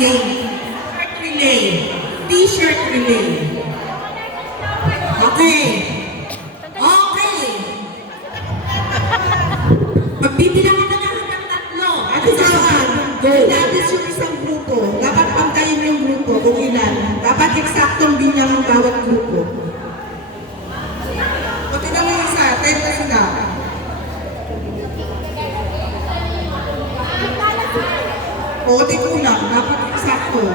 relay. T-shirt relay. T-shirt relay. Okay. Okay. Magbibilangan na lang hanggang 3. At saan, dapat yung isang grupo, dapat pantayin yung grupo kung ilan. Dapat eksaktong bilang ng bawat grupo. O tignan mo yung isa, 10 na sila. O di kulang, dapat eksakto.